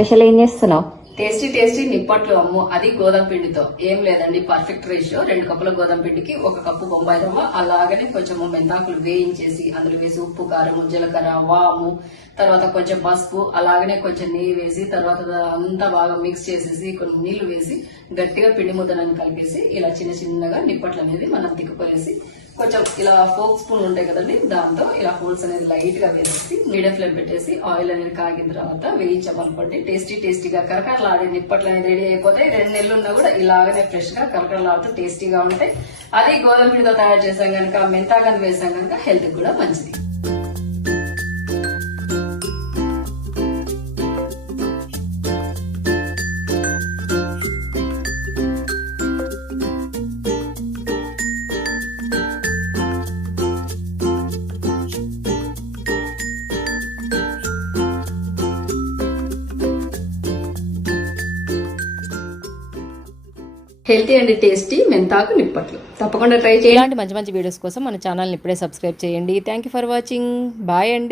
Special ఏం చేస్తున్నావు? Tasty tasty నిప్పట్లు అమ్ము అది గోధుమ పిండితో. ఏం లేదండి పర్ఫెక్ట్ రేషియో రెండు కప్పుల గోధుమ పిండికి ఒక కప్పు బొంబాయి రవ్వ అలాగనే కొంచెం మెంతాకులు వేయించేసి అందులో వేసి ఉప్పు కారం జీలకర్ర వాము తర్వాత కొంచెం పసుపు అలాగనే కొంచెం నెయ్యి వేసి తర్వాత అంతా బాగా మిక్స్ చేసేసి కొన్ని నీళ్ళు వేసి గట్టిగా పిండి ముద్దలను కలిపేసి ఇలా చిన్న చిన్నగా నిప్పట్లు అనేది మనం తిక్కుపోయేసి కొంచెం ఇలా ఫోక్ స్పూన్ ఉంటాయి కదండి దాంతో ఇలా హోల్స్ అనేది లైట్గా వేసేసి మీడియం ఫ్లేమ్ పెట్టేసి ఆయిల్ అనేది కాగిన తర్వాత వేయించామనుకోండి టేస్టీ టేస్టీగా కరకరలాడే నిప్పట్లు అనేది రెడీ అయిపోతాయి. రెండు నెలలు ఉన్నా కూడా ఇలాగనే ఫ్రెష్గా కరకరలాడుతూ టేస్టీగా ఉంటాయి. అది గోధుమ పిండితో తయారు చేసాం కనుక మెంతాగని వేసాం కనుక హెల్త్ కూడా మంచిది. హెల్తీ అండ్ టేస్టీ మెంతాకు నిప్పట్లు. తప్పకుండా ట్రై చేయండి. ఇలాంటి మంచి మంచి వీడియోస్ కోసం మన ఛానల్ని ఇప్పుడే సబ్స్క్రైబ్ చేయండి. Thank you for watching bye అండి.